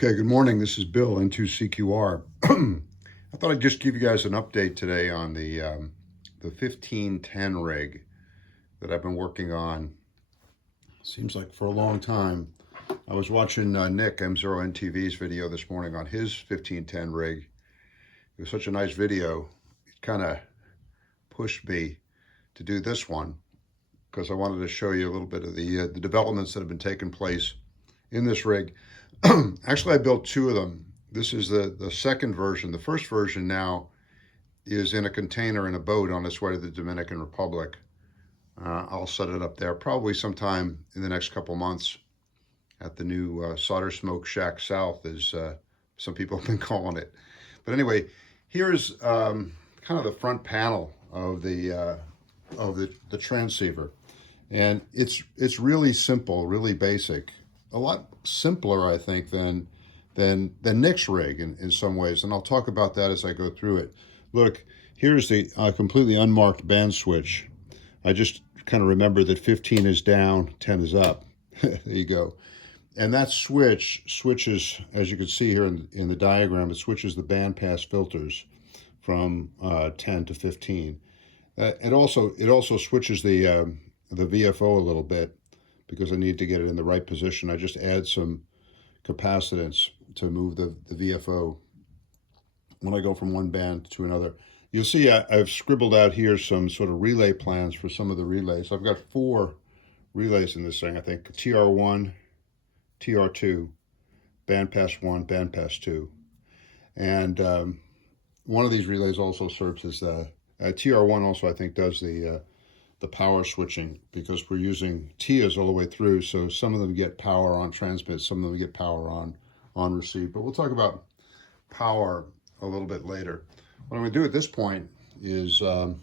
Okay, good morning. This is Bill, N2CQR. I thought I'd just give you guys an update today on the 1510 rig that I've been working on. Seems like for a long time. I was watching Nick M0NTV's video this morning on his 1510 rig. It was such a nice video. It kind of pushed me to do this one because I wanted to show you a little bit of the developments that have been taking place in this rig. Actually, I built two of them. This is the second version. The first version now is in a container in a boat on its way to the Dominican Republic. I'll set it up there probably sometime in the next couple months at the new Solder Smoke Shack South, as some people have been calling it. But anyway, here's kind of the front panel of the transceiver, and it's really simple, really basic. A lot simpler, I think, than Nick's rig in some ways, and I'll talk about that as I go through it. Look, here's the completely unmarked band switch. I just kind of remember that 15 is down, 10 is up. There you go. And that switches, as you can see here in the diagram, it switches the bandpass filters from 10 to 15. It also switches the VFO a little bit, because I need to get it in the right position. I just add some capacitance to move the VFO when I go from one band to another. You'll see I've scribbled out here some sort of relay plans for some of the relays. I've got 4 relays in this thing, I think. TR1, TR2, bandpass 1, bandpass 2. And one of these relays also serves as TR1 also, I think, does the power switching, because we're using TIAs all the way through, so some of them get power on transmit, some of them get power on receive. But we'll talk about power a little bit later. What I'm going to do at this point is, we'll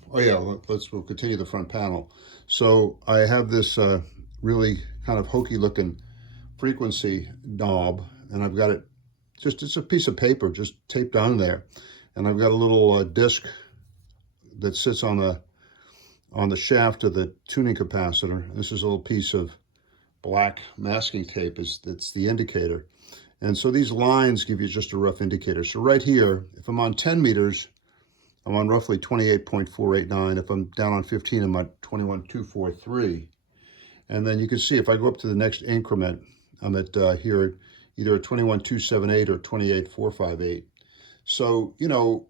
continue the front panel. So I have this really kind of hokey looking frequency knob, and I've got it it's a piece of paper just taped on there, and I've got a little disc that sits on the shaft of the tuning capacitor. This is a little piece of black masking tape. That's the indicator. And so these lines give you just a rough indicator. So right here, if I'm on 10 meters, I'm on roughly 28.489. If I'm down on 15, I'm at 21.243. And then you can see if I go up to the next increment, I'm at here either at 21.278 or 28.458. So, you know,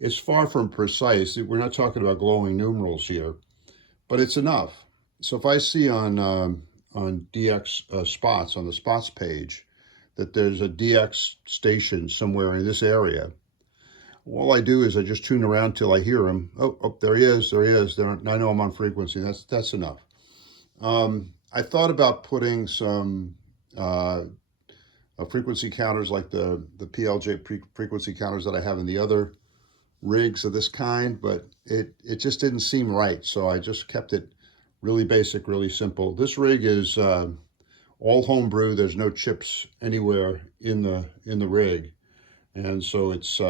it's far from precise. We're not talking about glowing numerals here, but it's enough. So if I see on DX spots, on the spots page, that there's a DX station somewhere in this area, all I do is I just tune around till I hear him. Oh, there he is, there he is. I know I'm on frequency. That's enough. I thought about putting some frequency counters like the PLJ frequency counters that I have in the other rigs of this kind, but it just didn't seem right, so I just kept it really basic, really simple. This rig is all homebrew. There's no chips anywhere in the rig, and so it's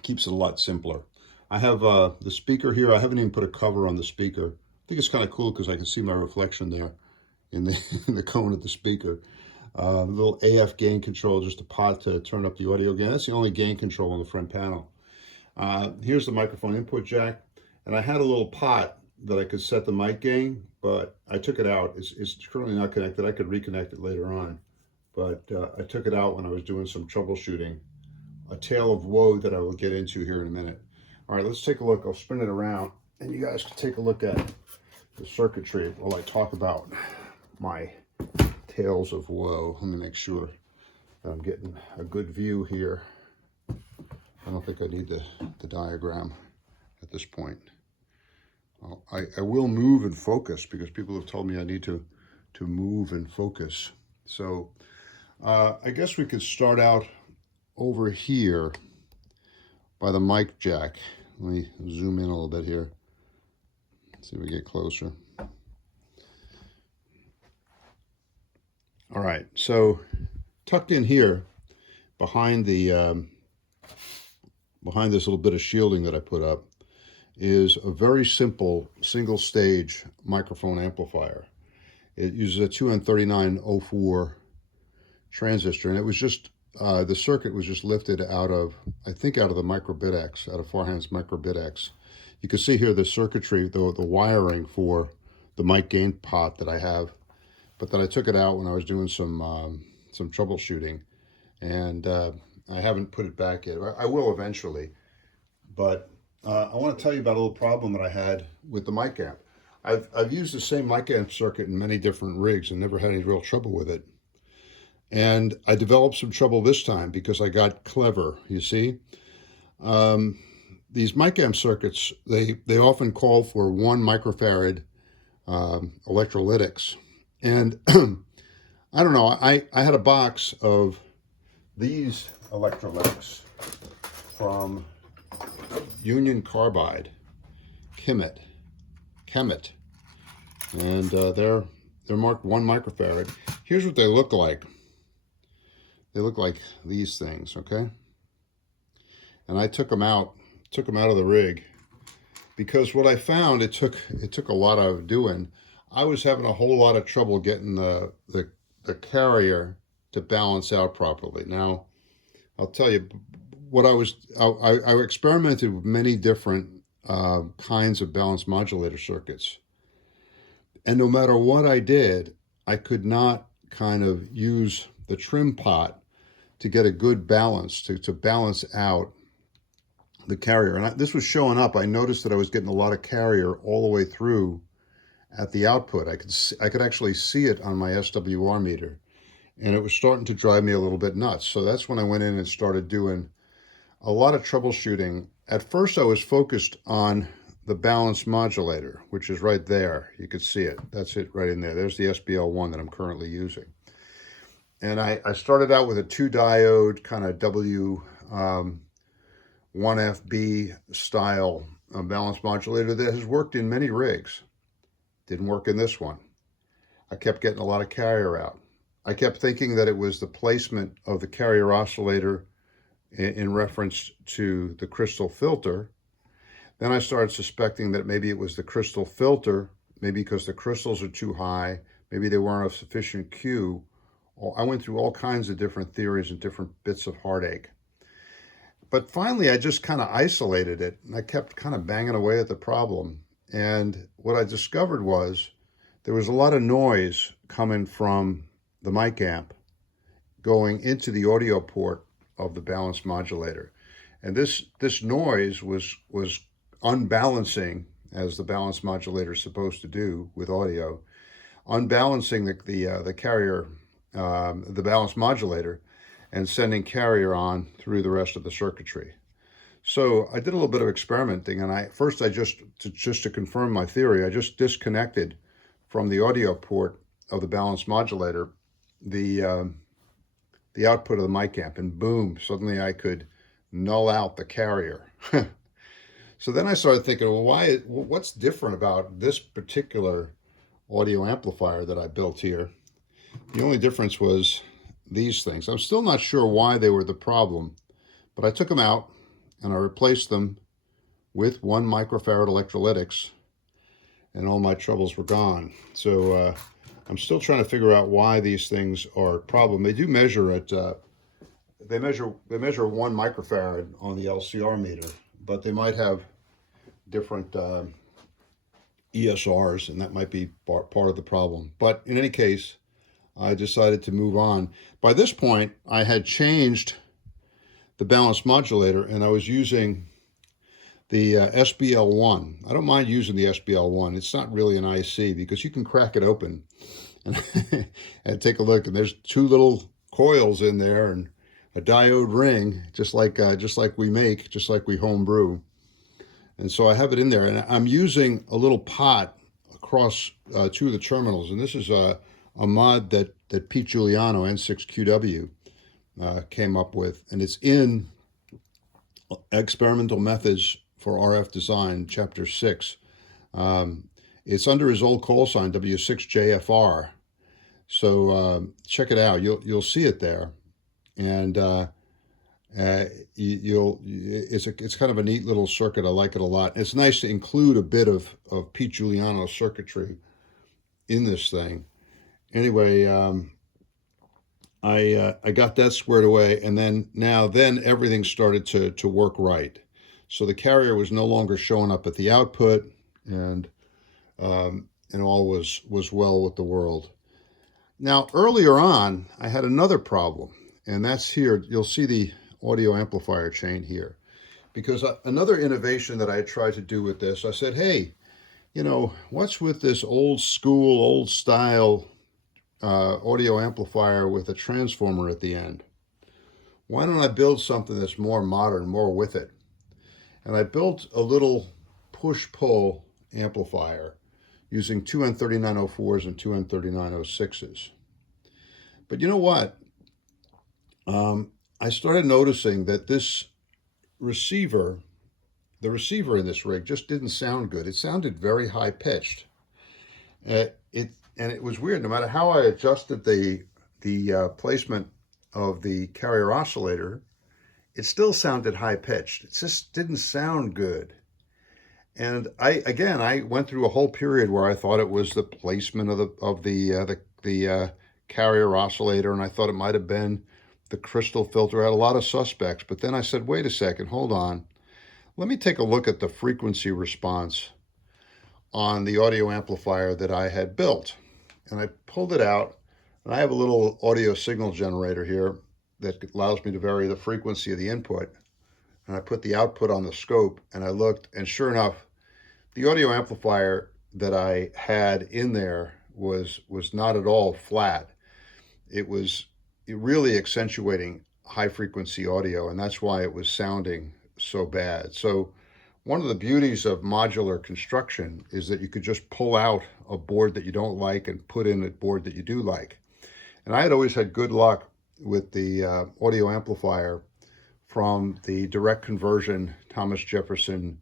keeps it a lot simpler. I have the speaker here. I haven't even put a cover on the speaker. I think it's kind of cool because I can see my reflection there in the cone of the speaker. The little AF gain control, just a pot to turn up the audio gain. That's the only gain control on the front panel. Here's the microphone input jack, and I had a little pot that I could set the mic gain, but I took it out. It's currently not connected. I could reconnect it later on, but I took it out when I was doing some troubleshooting, a tale of woe that I will get into here in a minute. All right, let's take a look. I'll spin it around, and you guys can take a look at the circuitry while I talk about my tales of woe. Let me make sure that I'm getting a good view here. I don't think I need the diagram at this point. I will move and focus, because people have told me I need to move and focus. So I guess we could start out over here by the mic jack. Let me zoom in a little bit here. See if we get closer. All right, so tucked in here behind the behind this little bit of shielding that I put up is a very simple single stage microphone amplifier. It uses a 2N3904 transistor, and it was just, the circuit was just lifted out of, I think out of the micro BitX, out of Farhan's micro BitX. You can see here the circuitry, the wiring for the mic gain pot that I have, but then I took it out when I was doing some troubleshooting, and I haven't put it back yet. I will eventually, but I want to tell you about a little problem that I had with the mic amp. I've used the same mic amp circuit in many different rigs and never had any real trouble with it. And I developed some trouble this time because I got clever, you see. These mic amp circuits, they often call for 1 microfarad electrolytics. And I don't know, I had a box of these electrolytics from Union Carbide, Kemet, and they're marked 1 microfarad. Here's what they look like. They look like these things, okay? And I took them out of the rig because what I found, it took a lot of doing. I was having a whole lot of trouble getting the carrier to balance out properly. Now, I'll tell you, I experimented with many different kinds of balanced modulator circuits. And no matter what I did, I could not kind of use the trim pot to get a good balance, to balance out the carrier. And this was showing up. I noticed that I was getting a lot of carrier all the way through at the output. I could actually see it on my SWR meter, and it was starting to drive me a little bit nuts. So that's when I went in and started doing a lot of troubleshooting. At first, I was focused on the balanced modulator, which is right there. You can see it. That's it right in there. There's the SBL1 that I'm currently using. And I started out with a 2-diode kind of W1FB style balanced modulator that has worked in many rigs. Didn't work in this one. I kept getting a lot of carrier out. I kept thinking that it was the placement of the carrier oscillator in reference to the crystal filter. Then I started suspecting that maybe it was the crystal filter, maybe because the crystals are too high, maybe they weren't of sufficient Q. I went through all kinds of different theories and different bits of heartache. But finally, I just kind of isolated it, and I kept kind of banging away at the problem. And what I discovered was there was a lot of noise coming from the mic amp going into the audio port of the balanced modulator. And this noise was unbalancing, as the balanced modulator is supposed to do with audio, unbalancing the carrier, the balanced modulator, and sending carrier on through the rest of the circuitry. So I did a little bit of experimenting, and first just to confirm my theory, I just disconnected from the audio port of the balanced modulator the output of the mic amp, and boom, suddenly I could null out the carrier. So then I started thinking, well, what's different about this particular audio amplifier that I built here? The only difference was these things. I'm still not sure why they were the problem, but I took them out and I replaced them with 1 microfarad electrolytics, and all my troubles were gone. So I'm still trying to figure out why these things are a problem. They do measure at they measure 1 microfarad on the LCR meter, but they might have different ESRs, and that might be part of the problem. But in any case, I decided to move on. By this point, I had changed the balanced modulator, and I was using the SBL1. I don't mind using the SBL1. It's not really an IC because you can crack it open and take a look, and there's 2 little coils in there and a diode ring, just like we home brew. And so I have it in there, and I'm using a little pot across 2 of the terminals, and this is a mod that Pete Giuliano, N6QW, came up with, and it's in Experimental Methods for RF Design, Chapter 6. It's under his old call sign, W6JFR. So check it out. You'll see it there, and it's kind of a neat little circuit. I like it a lot. It's nice to include a bit of Pete Giuliano circuitry in this thing. Anyway, I got that squared away, and then everything started to work right. So the carrier was no longer showing up at the output, and all was well with the world. Now, earlier on, I had another problem, and that's here. You'll see the audio amplifier chain here, because another innovation that I tried to do with this, I said, hey, what's with this old school, old style audio amplifier with a transformer at the end? Why don't I build something that's more modern, more with it? And I built a little push-pull amplifier using two N3904s and two N3906s. But you know what? I started noticing that the receiver in this rig just didn't sound good. It sounded very high-pitched. And it was weird. No matter how I adjusted the placement of the carrier oscillator, it still sounded high-pitched. It just didn't sound good. And I went through a whole period where I thought it was the placement of the carrier oscillator, and I thought it might have been the crystal filter. I had a lot of suspects, but then I said, wait a second, hold on. Let me take a look at the frequency response on the audio amplifier that I had built. And I pulled it out, and I have a little audio signal generator here that allows me to vary the frequency of the input. And I put the output on the scope, and I looked, and sure enough, the audio amplifier that I had in there was not at all flat. It was really accentuating high frequency audio, and that's why it was sounding so bad. So one of the beauties of modular construction is that you could just pull out a board that you don't like and put in a board that you do like. And I had always had good luck with the audio amplifier from the direct conversion Thomas Jefferson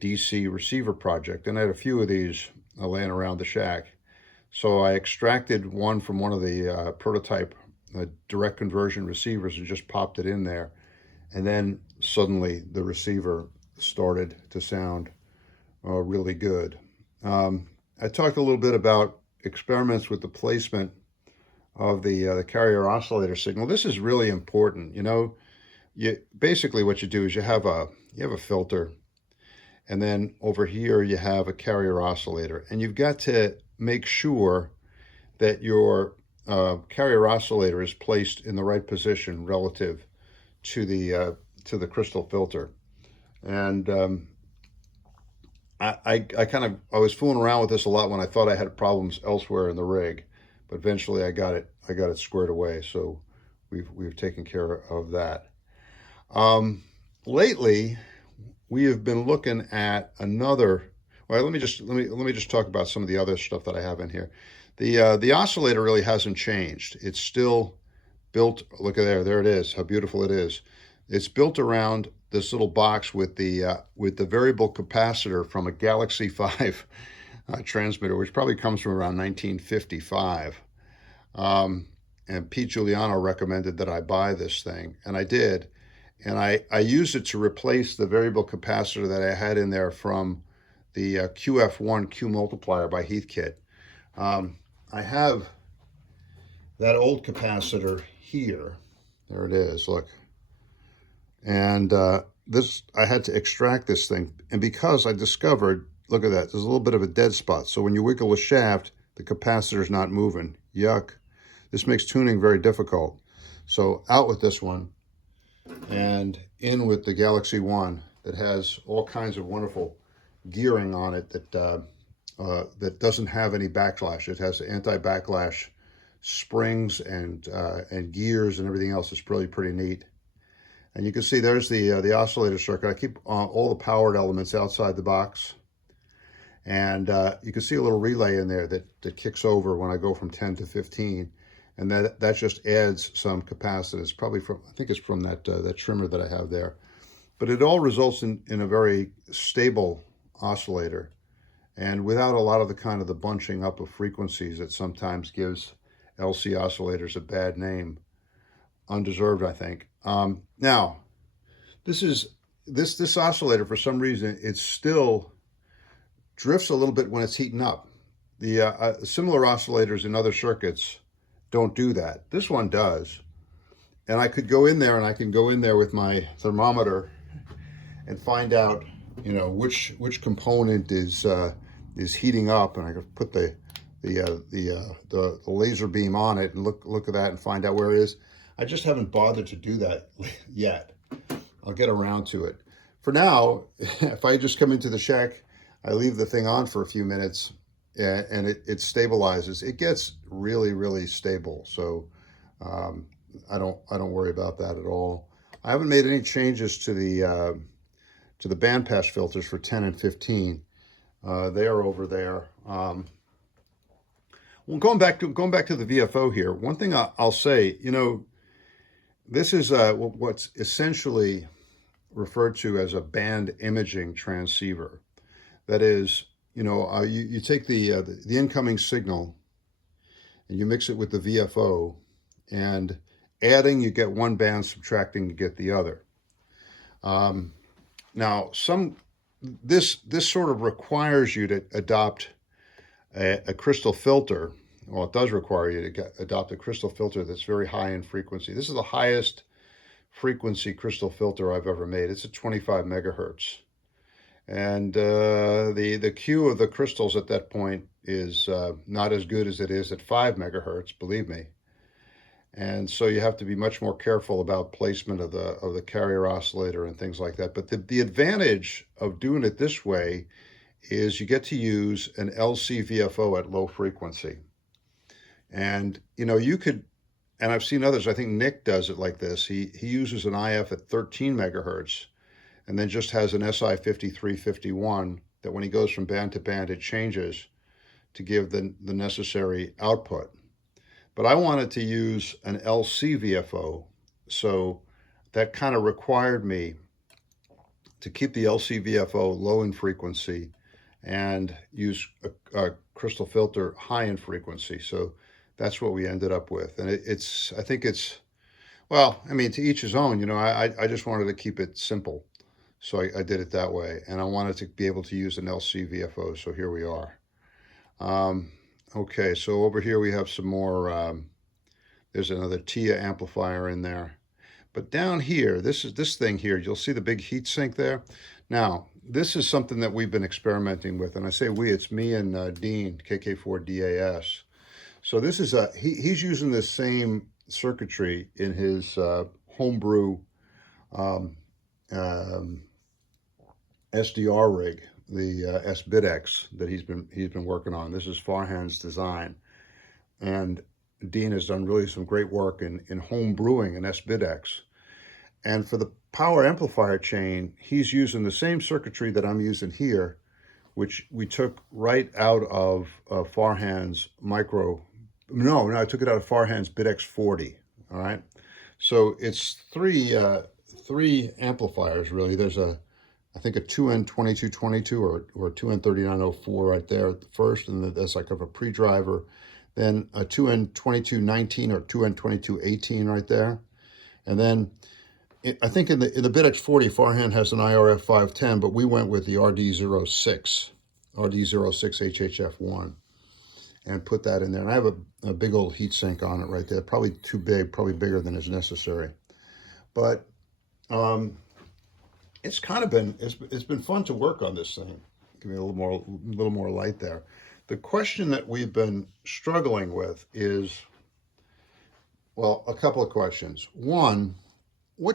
DC receiver project. And I had a few of these laying around the shack. So I extracted one from one of the prototype direct conversion receivers and just popped it in there. And then suddenly the receiver started to sound really good. I talked a little bit about experiments with the placement of the carrier oscillator signal. This is really important. Basically what you do is you have a filter, and then over here you have a carrier oscillator, and you've got to make sure that your carrier oscillator is placed in the right position relative to the crystal filter. And I was fooling around with this a lot when I thought I had problems elsewhere in the rig, but eventually I got it squared away. So we've taken care of that. Lately, we have been looking at another. Well, let me just talk about some of the other stuff that I have in here. The oscillator really hasn't changed. It's still built. Look at there it is. How beautiful it is. It's built around this little box with the variable capacitor from a Galaxy 5 transmitter, which probably comes from around 1955. And Pete Giuliano recommended that I buy this thing, and I did. And I used it to replace the variable capacitor that I had in there from the QF1 Q multiplier by Heathkit. I have that old capacitor here. There it is, look. And I had to extract this thing. And because I discovered, look at that, there's a little bit of a dead spot. So when you wiggle a shaft, the capacitor's not moving. Yuck. This makes tuning very difficult. So out with this one and in with the Galaxy 1 that has all kinds of wonderful gearing on it that doesn't have any backlash. It has anti-backlash springs and gears and everything else. It's really pretty neat. And you can see there's the oscillator circuit. I keep all the powered elements outside the box. And you can see a little relay in there that kicks over when I go from 10 to 15. And that just adds some capacitance, probably from, I think it's from that trimmer that I have there. But it all results in a very stable oscillator, and without a lot of the bunching up of frequencies that sometimes gives LC oscillators a bad name. Undeserved, I think. Now, this oscillator, for some reason, it still drifts a little bit when it's heating up. The similar oscillators in other circuits don't do that. This one does. And I could go in there, and I can go in there with my thermometer and find out, you know, which component is heating up, and I can put the laser beam on it and look at that and find out where it is. I just haven't bothered to do that yet. I'll get around to it. For now, if I just come into the shack, I leave the thing on for a few minutes, and it stabilizes. It gets really, really stable. So I don't worry about that at all. I haven't made any changes to the bandpass filters for 10 and 15. They are over there. Well, going back to the VFO here, one thing I'll say, you know, this is what's essentially referred to as a band imaging transceiver. That is, you know, you take the incoming signal and you mix it with the VFO, and adding you get one band, subtracting you get the other. Now, this sort of requires you to adopt a crystal filter. Well, it does require you to adopt a crystal filter that's very high in frequency. This is the highest frequency crystal filter I've ever made. It's at 25 megahertz. And the Q of the crystals at that point is not as good as it is at 5 megahertz, believe me. And so you have to be much more careful about placement of the carrier oscillator and things like that. But the advantage of doing it this way is you get to use an LC VFO at low frequency. And, you know, you could, and I've seen others, I think Nick does it like this. He uses an IF at 13 megahertz and then just has an SI 5351 that when he goes from band to band, it changes to give the necessary output. But I wanted to use an LC VFO, so that kind of required me to keep the LC VFO low in frequency and use a crystal filter high in frequency. So that's what we ended up with. And I think it's, well, I mean, to each his own, you know, I just wanted to keep it simple. So I did it that way. And I wanted to be able to use an LC VFO. So here we are. Okay, so over here we have some more, there's another TIA amplifier in there. But down here, this thing here, you'll see the big heat sink there. Now, this is something that we've been experimenting with, and I say we, it's me and Dean, KK4DAS. So this is he's using the same circuitry in his homebrew SDR rig, the SSB DX that he's been working on. This is Farhan's design, and Dean has done really some great work in home brewing an SSB DX. And for the power amplifier chain, he's using the same circuitry that I'm using here, which we took right out of Farhan's micro. No, I took it out of Farhan's BitX 40. All right, so it's three amplifiers really. There's I think a 2N2222 or 2N3904 right there at the first, and then that's like of a pre-driver. Then a 2N2219 or 2N2218 right there. And then I think in the BitX 40, Farhan has an IRF 510, but we went with the RD06 HHF1 and put that in there. And I have a big old heat sink on it right there. Probably too big, probably bigger than is necessary. But it's kind of been, it's been fun to work on this thing. Give me a little more light there. The question that we've been struggling with is, well, a couple of questions. One,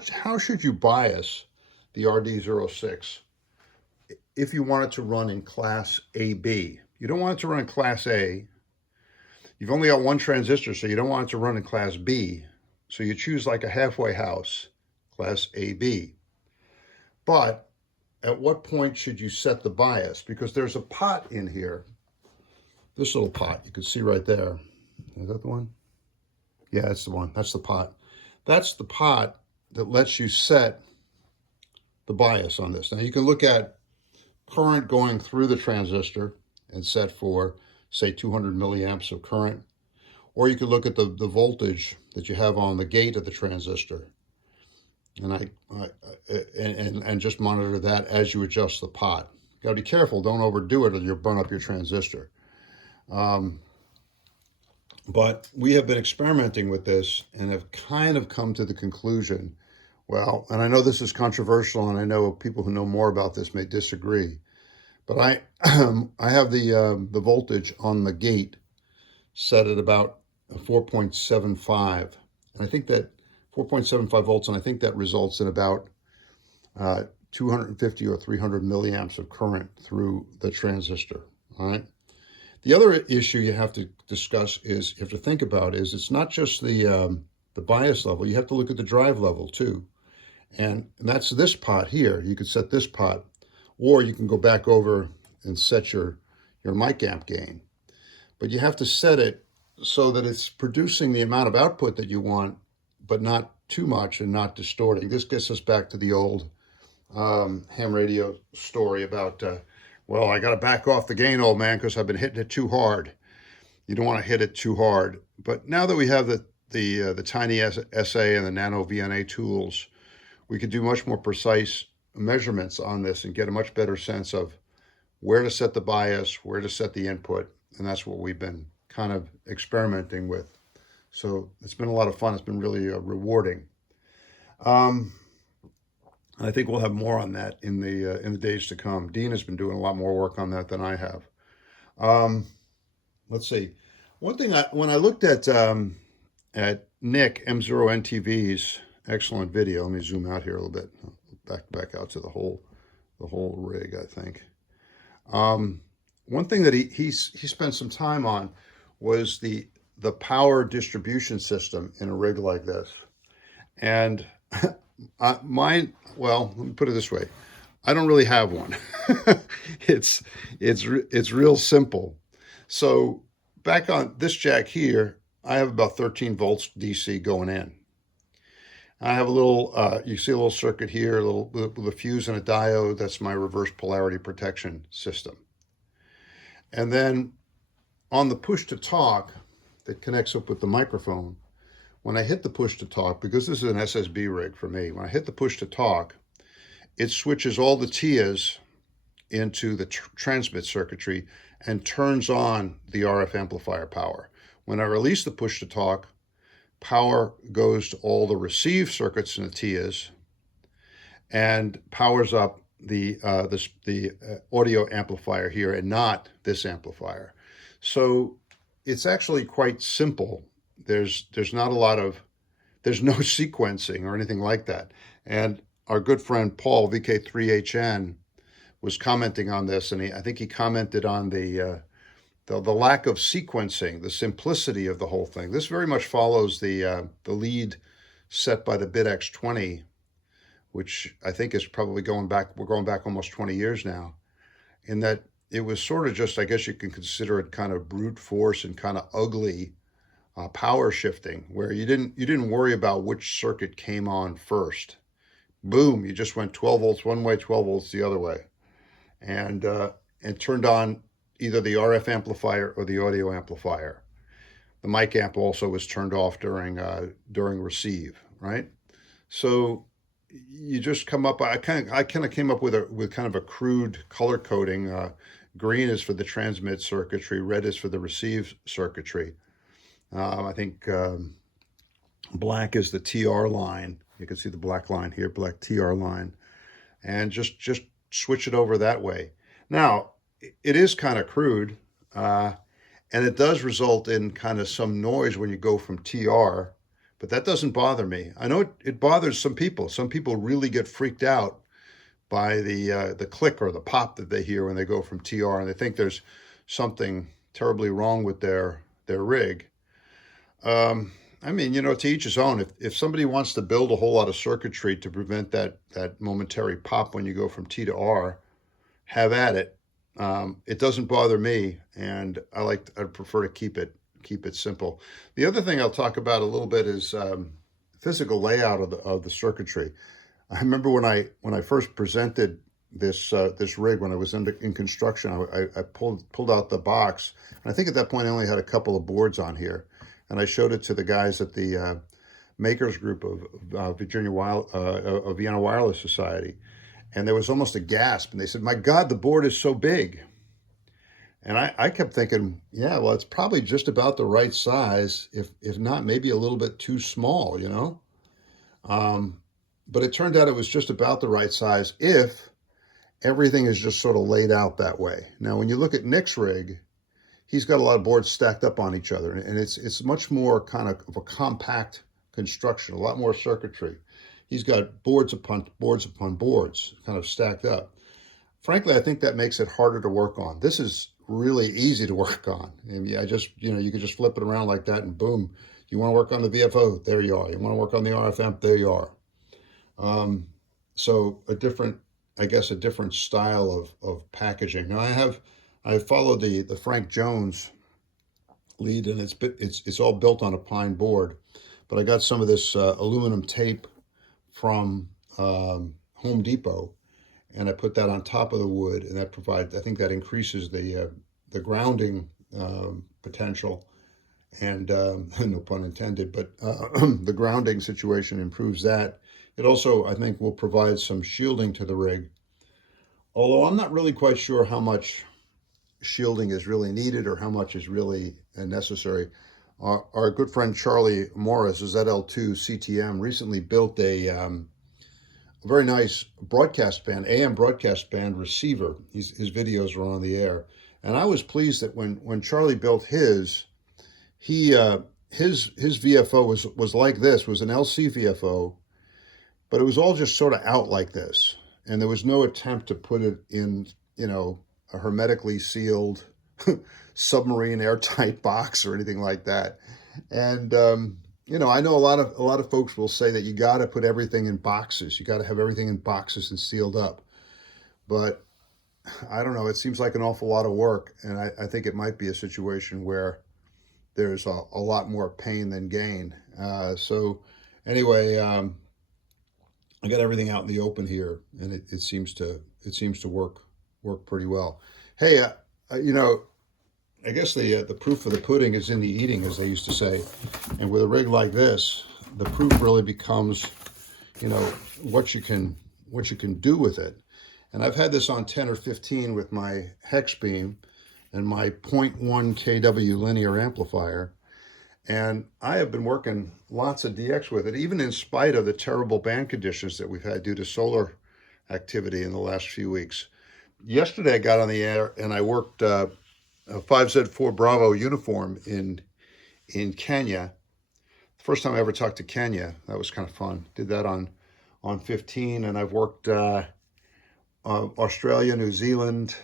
how should you bias the RD06 if you want it to run in class AB? You don't want it to run in class A. You've only got one transistor, so you don't want it to run in class B. So you choose like a halfway house, class AB. But at what point should you set the bias? Because there's a pot in here. This little pot, you can see right there. Is that the one? Yeah, that's the one. That's the pot. That's the pot that lets you set the bias on this. Now you can look at current going through the transistor and set for, say, 200 milliamps of current. Or you could look at the voltage that you have on the gate of the transistor. And and just monitor that as you adjust the pot. You gotta be careful, don't overdo it or you'll burn up your transistor. But we have been experimenting with this and have kind of come to the conclusion, well, and I know this is controversial, and I know people who know more about this may disagree, but I I have the voltage on the gate set at about 4.75, and I think that 4.75 volts, and I think that results in about 250 or 300 milliamps of current through the transistor. All right. The other issue you have to discuss is, you have to think about, is it's not just the bias level. You have to look at the drive level too, and that's this pot here. You could set this pot, or you can go back over and set your mic amp gain. But you have to set it so that it's producing the amount of output that you want, but not too much and not distorting. This gets us back to the old ham radio story about, well, I got to back off the gain, old man, because I've been hitting it too hard. You don't want to hit it too hard. But now that we have the tiny SA and the nano VNA tools, we could do much more precise measurements on this and get a much better sense of where to set the bias, where to set the input, and that's what we've been kind of experimenting with. So it's been a lot of fun. It's been really rewarding. I think we'll have more on that in the days to come. Dean has been doing a lot more work on that than I have. Let's see. One thing, when I looked at Nick M0NTV's excellent video, let me zoom out here a little bit, back out to the whole rig, I think. One thing that he spent some time on was the power distribution system in a rig like this. And mine, well, let me put it this way. I don't really have one. It's real simple. So back on this jack here, I have about 13 volts DC going in. I have a little, you see a little circuit here, with a fuse and a diode. That's my reverse polarity protection system. And then on the push to talk that connects up with the microphone, when I hit the push to talk, because this is an SSB rig for me, when I hit the push to talk, it switches all the TIAs into the transmit circuitry and turns on the RF amplifier power. When I release the push to talk, power goes to all the receive circuits in the TIAs and powers up the audio amplifier here, and not this amplifier. So it's actually quite simple. There's not a lot of, there's no sequencing or anything like that. And our good friend Paul, VK3HN, was commenting on this, and I think he commented on the lack of sequencing, the simplicity of the whole thing. This very much follows the lead set by the BitX20, which I think is probably we're going back almost 20 years now, in that it was sort of just, I guess you can consider it kind of brute force and kind of ugly power shifting, where you didn't worry about which circuit came on first. Boom, you just went 12 volts one way, 12 volts the other way, and turned on either the RF amplifier or the audio amplifier. The mic amp also was turned off during receive, right? So you just come up. I kind of came up with kind of a crude color coding. Green is for the transmit circuitry, red is for the receive circuitry. I think black is the TR line. You can see the black line here, black TR line, and just switch it over that way. Now, it is kind of crude, and it does result in kind of some noise when you go from TR, but that doesn't bother me. I know it bothers some people. Some people really get freaked out by the click or the pop that they hear when they go from TR, and they think there's something terribly wrong with their rig. I mean, to each his own. If somebody wants to build a whole lot of circuitry to prevent that momentary pop when you go from T to R, have at it. It doesn't bother me, and I'd prefer to keep it simple. The other thing I'll talk about a little bit is physical layout of the circuitry. I remember when I first presented this rig when I was in construction, I pulled out the box, and I think at that point I only had a couple of boards on here, and I showed it to the guys at the makers group of Vienna Wireless Society, and there was almost a gasp, and they said, "My God, the board is so big." And I kept thinking, yeah, well, it's probably just about the right size, if not maybe a little bit too small, you know? But it turned out it was just about the right size if everything is just sort of laid out that way. Now, when you look at Nick's rig, he's got a lot of boards stacked up on each other, and it's much more kind of a compact construction, a lot more circuitry. He's got boards upon boards upon boards kind of stacked up. Frankly, I think that makes it harder to work on. This is really easy to work on. And I just, you can just flip it around like that and boom. You want to work on the VFO, there you are. You want to work on the RF amp, there you are. So I guess a different style of packaging. Now I followed the Frank Jones lead, and it's all built on a pine board, but I got some of this aluminum tape from Home Depot, and I put that on top of the wood, and that provides, I think that increases the grounding potential, and no pun intended, but the grounding situation improves that. It also, I think, will provide some shielding to the rig, although I'm not really quite sure how much shielding is really needed or how much is really necessary. Our good friend Charlie Morris, a ZL2 CTM, recently built a very nice broadcast band, AM broadcast band receiver. His videos are on the air. And I was pleased that when Charlie built his VFO was like this, was an LC VFO, but it was all just sort of out like this. And there was no attempt to put it in, a hermetically sealed submarine airtight box or anything like that. And I know a lot of folks will say that you got to put everything in boxes. You got to have everything in boxes and sealed up. But I don't know. It seems like an awful lot of work, and I think it might be a situation where there's a lot more pain than gain. So anyway, I got everything out in the open here, and it seems to work pretty well. Hey, I guess the proof of the pudding is in the eating, as they used to say. And with a rig like this, the proof really becomes, what you can do with it. And I've had this on 10 or 15 with my hex beam and my 0.1 kW linear amplifier. And I have been working lots of DX with it, even in spite of the terrible band conditions that we've had due to solar activity in the last few weeks. Yesterday I got on the air and I worked a 5Z4 Bravo uniform in Kenya. First time I ever talked to Kenya. That was kind of fun. Did that on 15, and I've worked Australia, New Zealand,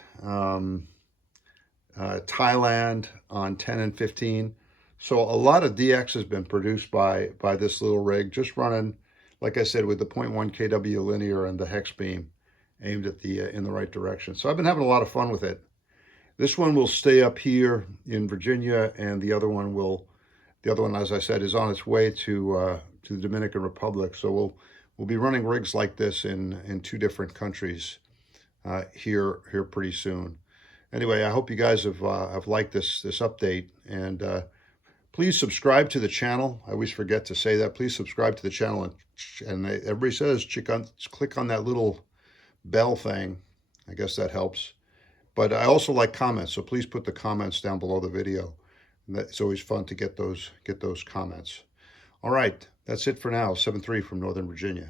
Thailand on 10 and 15. So a lot of DX has been produced by this little rig, just running, like I said, with the 0.1 kW linear and the hex beam aimed at in the right direction. So I've been having a lot of fun with it. This one will stay up here in Virginia, and the other one, as I said, is on its way to the Dominican Republic. So we'll be running rigs like this in 2 different countries here pretty soon. Anyway, I hope you guys have liked this update, and please subscribe to the channel. I always forget to say that. Please subscribe to the channel, and everybody says click on that little bell thing. I guess that helps. But I also like comments, so please put the comments down below the video. It's always fun to get those comments. All right, that's it for now. 7-3 from Northern Virginia.